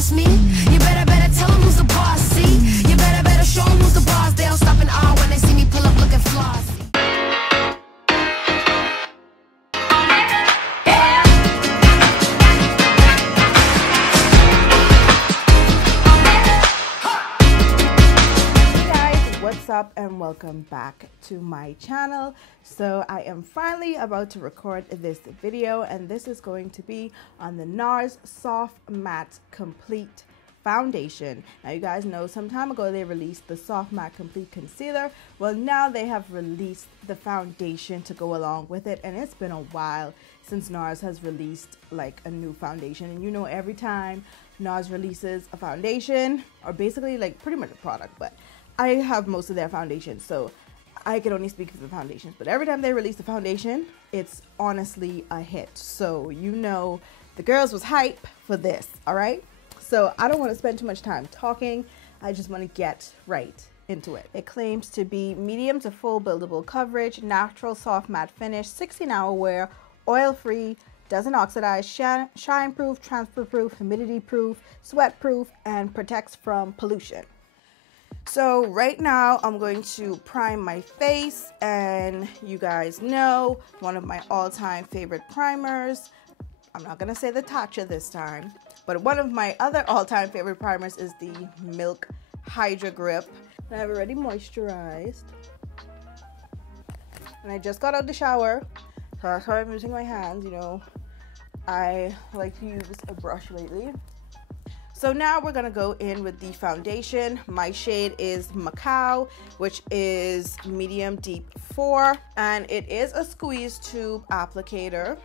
boss me. You better tell them who's the boss, see. You better show them who's the boss. They'll stop and awe when they see me pull up looking flossy. What's up and welcome back to my channel. So I am finally about to record this video, and this is going to be on the NARS Soft Matte Complete Foundation. Now you guys know some time ago they released the Soft Matte Complete Concealer. Well, now they have released the foundation to go along with it, and it's been a while since NARS has released like a new foundation. And you know, every time NARS releases a foundation, or basically like pretty much a product, but I have most of their foundations, so I can only speak for the foundations. But every time they release the foundation, it's honestly a hit. So you know the girls was hype for this, all right? So I don't want to spend too much time talking. I just want to get right into it. It claims to be medium to full buildable coverage, natural soft matte finish, 16-hour wear, oil-free, doesn't oxidize, shine-proof, transfer-proof, humidity-proof, sweat-proof, and protects from pollution. So right now I'm going to prime my face, and you guys know one of my all-time favorite primers. I'm not gonna say the Tatcha this time, but one of my other all-time favorite primers is the Milk Hydra Grip. I have already moisturized, and I just got out of the shower, so that's why I'm using my hands. You know, I like to use a brush lately. So now we're gonna go in with the foundation. My shade is Macao, which is medium deep 4, and it is a squeeze tube applicator,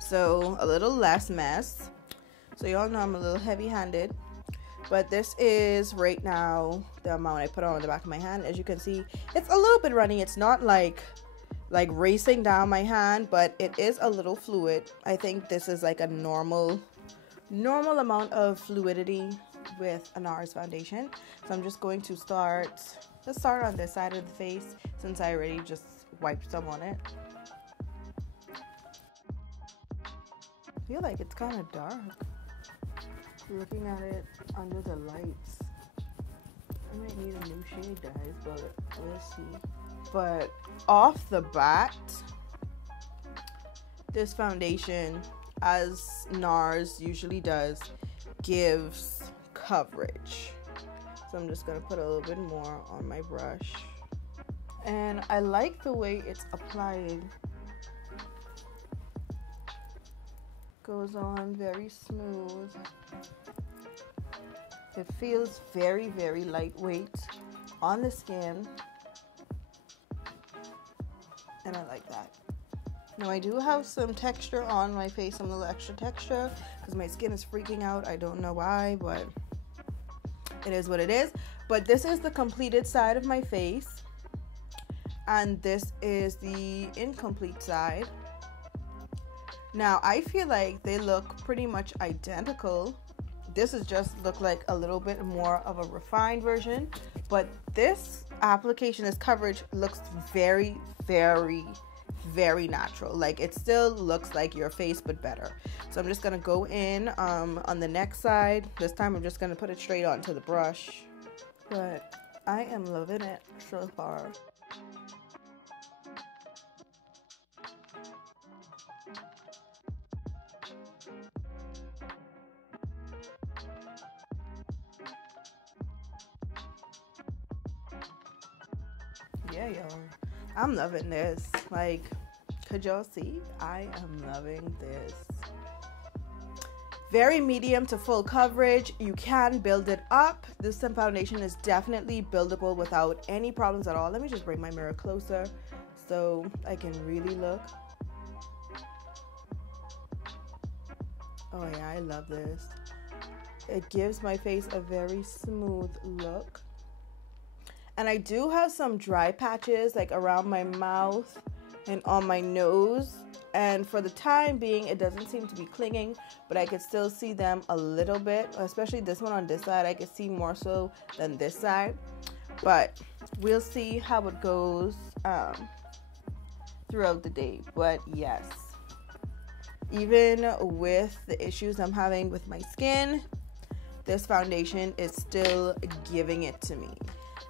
so a little less mess. So y'all know I'm a little heavy-handed, but this is right now the amount I put on the back of my hand. As you can see, it's a little bit runny. It's not like racing down my hand, but it is a little fluid. I think this is like a normal amount of fluidity with a NARS foundation. So I'm just going to let's start on this side of the face, since I already just wiped some on it. I feel like it's kind of dark looking at it under the lights. I might need a new shade, guys, but we'll see. But off the bat, this foundation, as NARS usually does, gives coverage. So I'm just gonna put a little bit more on my brush, and I like the way it's applied. Goes on very smooth. It feels very, very lightweight on the skin, and I like that. Now I do have some texture on my face, some little extra texture, because my skin is freaking out. I don't know why, but it is what it is. But this is the completed side of my face, and this is the incomplete side. Now I feel like they look pretty much identical. This is just look like a little bit more of a refined version, but this application, this coverage looks very, very, very natural. Like, it still looks like your face, but better. So I'm just gonna go in on the next side. This time I'm just gonna put it straight onto the brush, but I am loving it so far. Yeah, y'all, I'm loving this. Like, could y'all see? I am loving this. Very medium to full coverage. You can build it up. This foundation is definitely buildable without any problems at all. Let me just bring my mirror closer so I can really look. Oh yeah, I love this. It gives my face a very smooth look. And I do have some dry patches like around my mouth and on my nose, and for the time being it doesn't seem to be clinging, but I could still see them a little bit, especially this one on this side. I could see more so than this side, but we'll see how it goes throughout the day. But yes, even with the issues I'm having with my skin, this foundation is still giving it to me.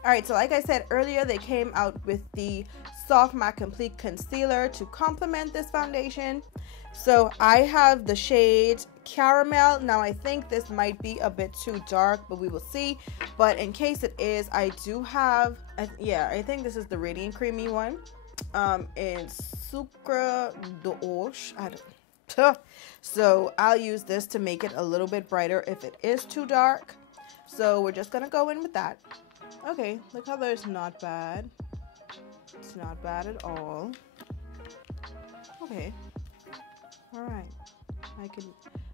All right, so like I said earlier, they came out with the Soft Matte Complete Concealer to complement this foundation. So I have the shade Caramel. Now I think this might be a bit too dark, but we will see. But in case it is, I do have, I think this is the Radiant Creamy one. In Sucre d'Orge. So I'll use this to make it a little bit brighter if it is too dark. So we're just gonna go in with that. Okay, the color is not bad. It's not bad at all. Okay. All right.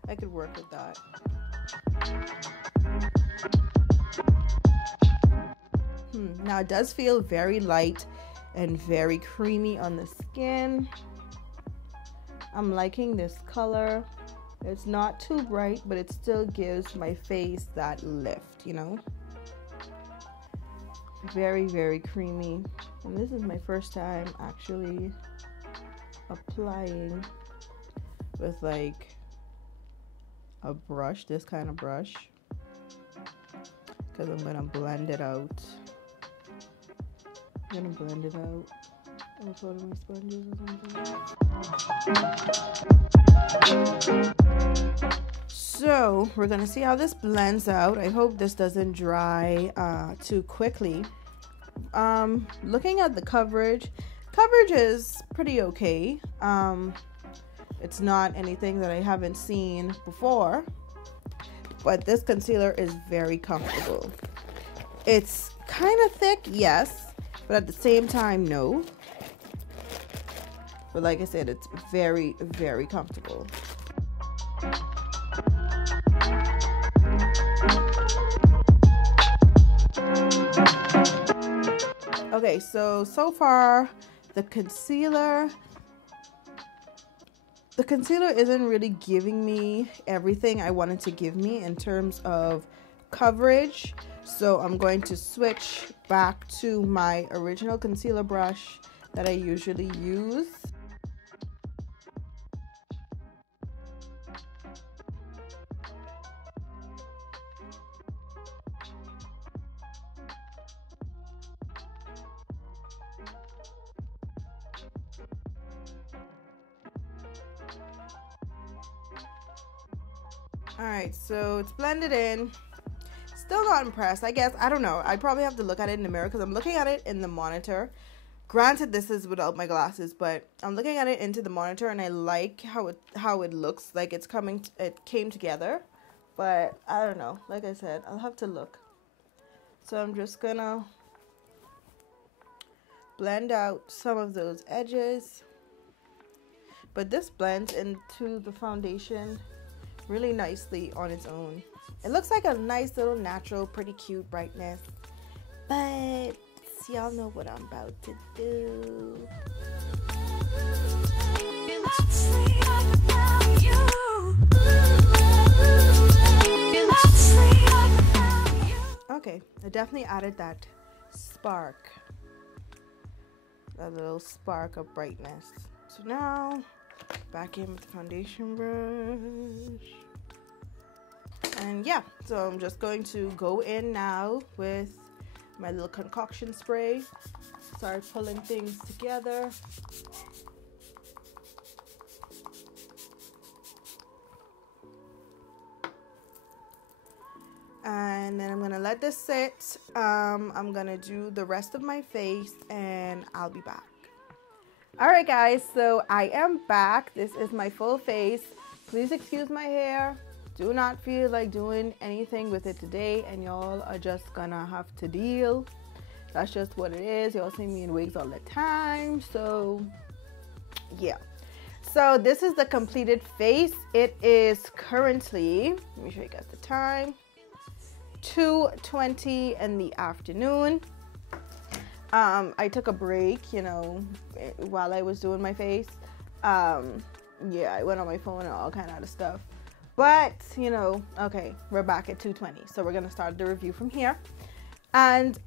I could work with that. Now it does feel very light and very creamy on the skin. I'm liking this color. It's not too bright, but it still gives my face that lift, you know? Very, very creamy. And this is my first time actually applying with like a brush, this kind of brush, because I'm gonna blend it out. I'm gonna blend it out with one of my sponges or something. So we're gonna see how this blends out. I hope this doesn't dry too quickly. Looking at the coverage is pretty okay. It's not anything that I haven't seen before, but this concealer is very comfortable. It's kind of thick, yes, but at the same time, no. But like I said, it's very, very comfortable. Okay, so far the concealer isn't really giving me everything I wanted to give me in terms of coverage. So I'm going to switch back to my original concealer brush that I usually use. Alright, so it's blended in. Still not impressed, I guess. I don't know. I probably have to look at it in the mirror because I'm looking at it in the monitor. Granted, this is without my glasses, but I'm looking at it into the monitor and I like how it looks like it came together. But I don't know. Like I said, I'll have to look. So I'm just gonna blend out some of those edges. But this blends into the foundation really nicely on its own. It looks like a nice little natural, pretty cute brightness. But y'all know what I'm about to do. Okay, I definitely added that spark. That little spark of brightness. So now, back in with the foundation brush. And yeah, so I'm just going to go in now with my little concoction spray. Start pulling things together. And then I'm gonna let this sit. I'm gonna do the rest of my face and I'll be back. Alright guys, so I am back. This is my full face. Please excuse my hair. Do not feel like doing anything with it today, and y'all are just gonna have to deal. That's just what it is. Y'all see me in wigs all the time, so yeah. So this is the completed face. It is currently, let me show you guys the time, 2:20 in the afternoon. I took a break, you know, while I was doing my face. Yeah, I went on my phone and all kind of stuff. But, you know, okay, we're back at 2:20. So we're going to start the review from here. And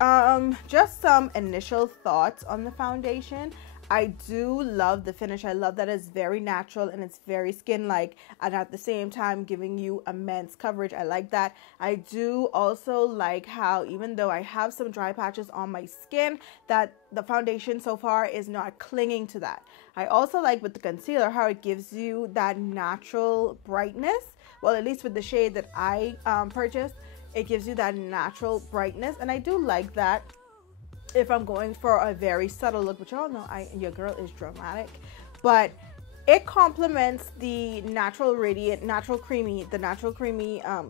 just some initial thoughts on the foundation. I do love the finish. I love that it's very natural and it's very skin-like, and at the same time giving you immense coverage. I like that. I do also like how, even though I have some dry patches on my skin, that the foundation so far is not clinging to that. I also like with the concealer how it gives you that natural brightness. Well, at least with the shade that I purchased, it gives you that natural brightness, and I do like that. If I'm going for a very subtle look, which y'all know your girl is dramatic, but it complements the natural radiant, natural creamy,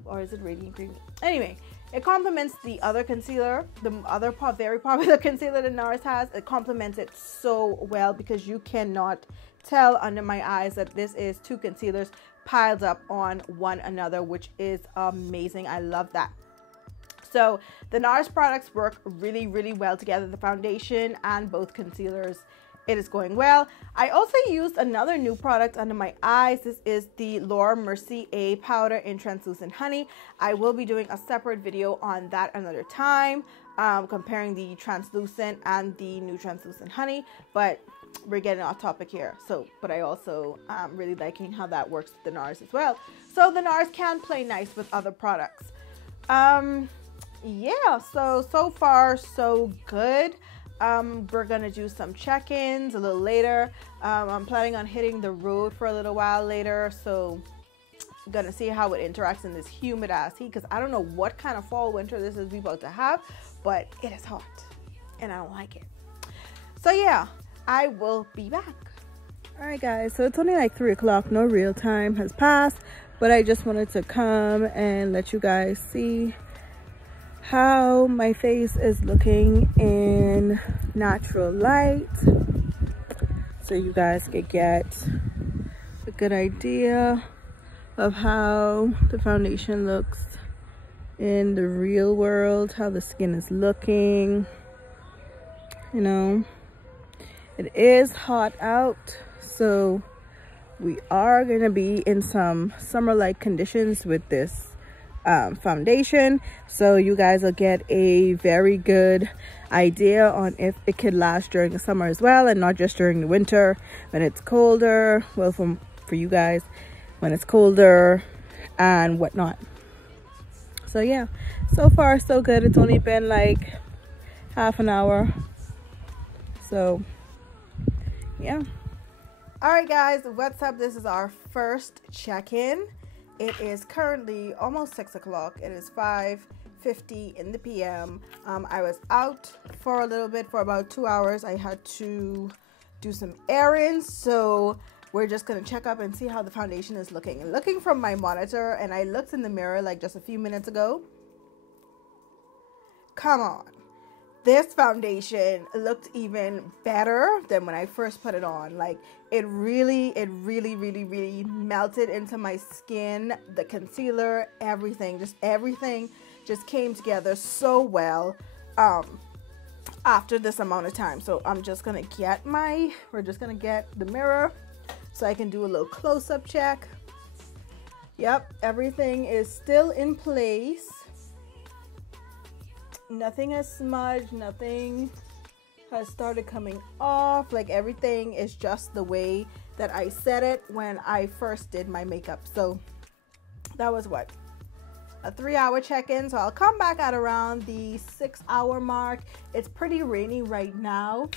or is it radiant creamy? Anyway, it complements the other concealer, the other very popular concealer that NARS has. It complements it so well because you cannot tell under my eyes that this is two concealers piled up on one another, which is amazing. I love that. So the NARS products work really, really well together, the foundation and both concealers. It is going well. I also used another new product under my eyes. This is the Laura Mercier A powder in translucent honey. I will be doing a separate video on that another time, comparing the translucent and the new translucent honey, but we're getting off topic here. But I also really liking how that works with the NARS as well. So the NARS can play nice with other products. Yeah, so far so good. We're gonna do some check-ins a little later. I'm planning on hitting the road for a little while later, so I'm gonna see how it interacts in this humid ass heat, because I don't know what kind of fall winter this is we about to have, but it is hot and I don't like it. So yeah, I will be back. All right guys, so it's only like 3 o'clock, no real time has passed, but I just wanted to come and let you guys see how my face is looking in natural light, so you guys could get a good idea of how the foundation looks in the real world, how the skin is looking. You know, it is hot out, so we are going to be in some summer-like conditions with this foundation, so you guys will get a very good idea on if it could last during the summer as well, and not just during the winter when it's colder. Well, for you guys, when it's colder and whatnot. So yeah, so far so good. It's only been like half an hour, so yeah. All right guys, what's up? This is our first check-in. It is currently almost 6 o'clock. It is 5:50 in the PM. I was out for a little bit, for about 2 hours. I had to do some errands, so we're just gonna check up and see how the foundation is looking. And looking from my monitor, and I looked in the mirror like just a few minutes ago. Come on. This foundation looked even better than when I first put it on. Like it really melted into my skin. The concealer, everything just came together so well after this amount of time. So I'm just gonna get we're just gonna get the mirror so I can do a little close-up check. Yep, everything is still in place. Nothing has smudged, nothing has started coming off. Like everything is just the way that I said it when I first did my makeup. So that was what, a 3-hour check-in. So I'll come back at around the 6-hour mark. It's pretty rainy right now.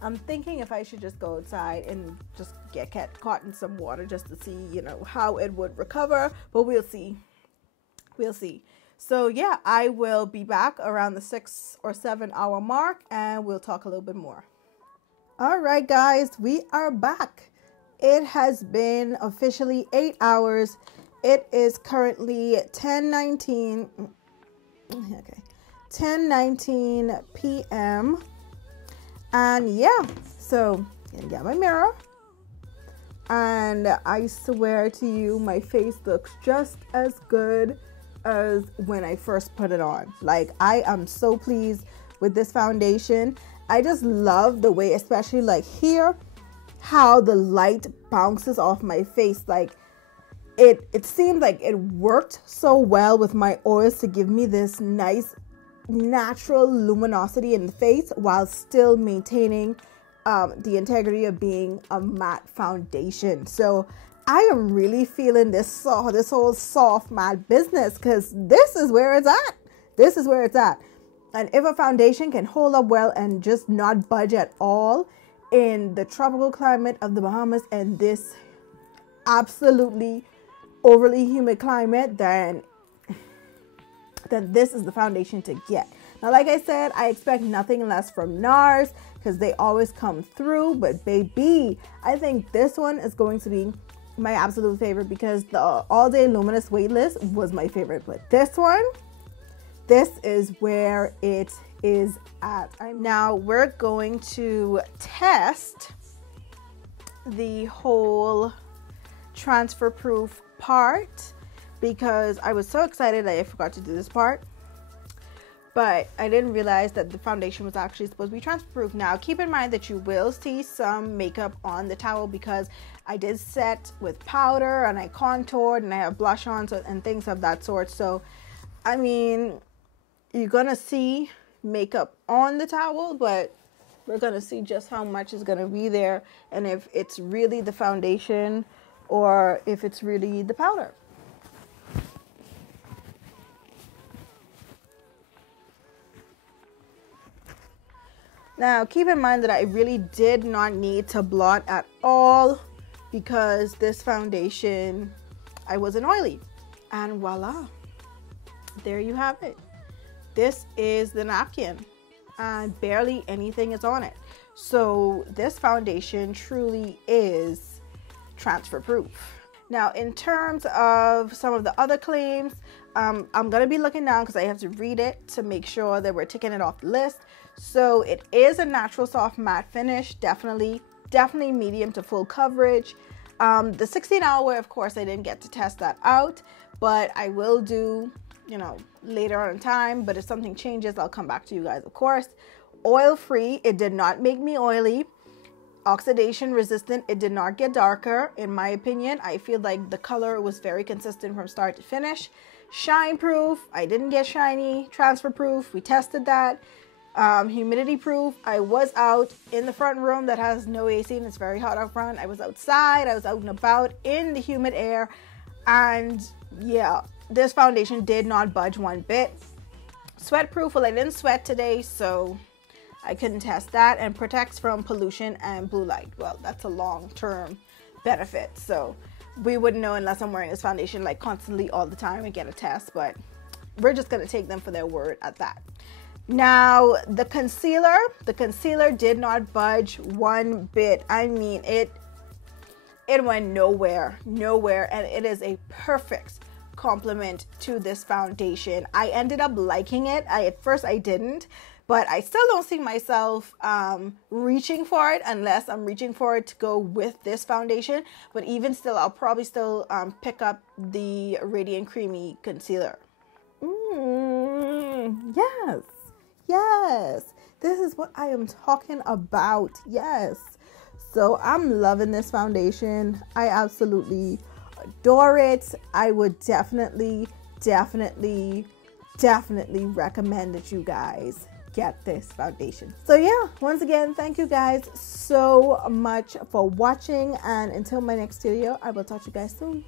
I'm thinking if I should just go outside and just get caught in some water just to see, you know, how it would recover, but we'll see. So yeah, I will be back around the 6 or 7 hour mark and we'll talk a little bit more. All right, guys, we are back. It has been officially 8 hours. It is currently 10:19 p.m. And yeah, so I'm gonna get my mirror. And I swear to you, my face looks just as good as when I first put it on. Like, I am so pleased with this foundation. I just love the way, especially like here, how the light bounces off my face. Like it seemed like it worked so well with my oils to give me this nice natural luminosity in the face while still maintaining the integrity of being a matte foundation. So I am really feeling this whole soft matte business, because this is where it's at. This is where it's at. And if a foundation can hold up well and just not budge at all in the tropical climate of the Bahamas and this absolutely overly humid climate, then this is the foundation to get. Now, like I said, I expect nothing less from NARS, because they always come through. But baby, I think this one is going to be my absolute favorite, because the All Day Luminous Weightless was my favorite. But this one, this is where it is at. Now we're going to test the whole transfer proof part, because I was so excited I forgot to do this part. But I didn't realize that the foundation was actually supposed to be transfer proof. Now, keep in mind that you will see some makeup on the towel, because I did set with powder and I contoured and I have blush on and things of that sort. So, I mean, you're going to see makeup on the towel, but we're going to see just how much is going to be there, and if it's really the foundation or if it's really the powder. Now, keep in mind that I really did not need to blot at all, because this foundation, I wasn't oily. And voila, there you have it. This is the napkin, and barely anything is on it. So this foundation truly is transfer proof. Now, in terms of some of the other claims, I'm going to be looking down because I have to read it to make sure that we're ticking it off the list. So it is a natural soft matte finish, definitely medium to full coverage. The 16-hour wear, of course, I didn't get to test that out, but I will do, you know, later on in time. But if something changes, I'll come back to you guys, of course. Oil free, it did not make me oily. Oxidation resistant, it did not get darker. In my opinion, I feel like the color was very consistent from start to finish. Shine proof, I didn't get shiny. Transfer proof, we tested that. Humidity proof, I was out in the front room that has no AC and it's very hot out front. I was outside, I was out and about in the humid air, and yeah, this foundation did not budge one bit. Sweat proof, well, I didn't sweat today, so I couldn't test that. And protects from pollution and blue light. Well, that's a long-term benefit, so we wouldn't know unless I'm wearing this foundation like constantly all the time and get a test, but we're just gonna take them for their word at that. Now, the concealer did not budge one bit. I mean, it went nowhere, and it is a perfect complement to this foundation. I ended up liking it. At first I didn't, but I still don't see myself reaching for it unless I'm reaching for it to go with this foundation. But even still, I'll probably still pick up the Radiant Creamy Concealer. Yes, this is what I am talking about. Yes, so I'm loving this foundation. I absolutely adore it. I would definitely recommend that you guys get this foundation. So yeah, once again, thank you guys so much for watching, and until my next video, I will talk to you guys soon.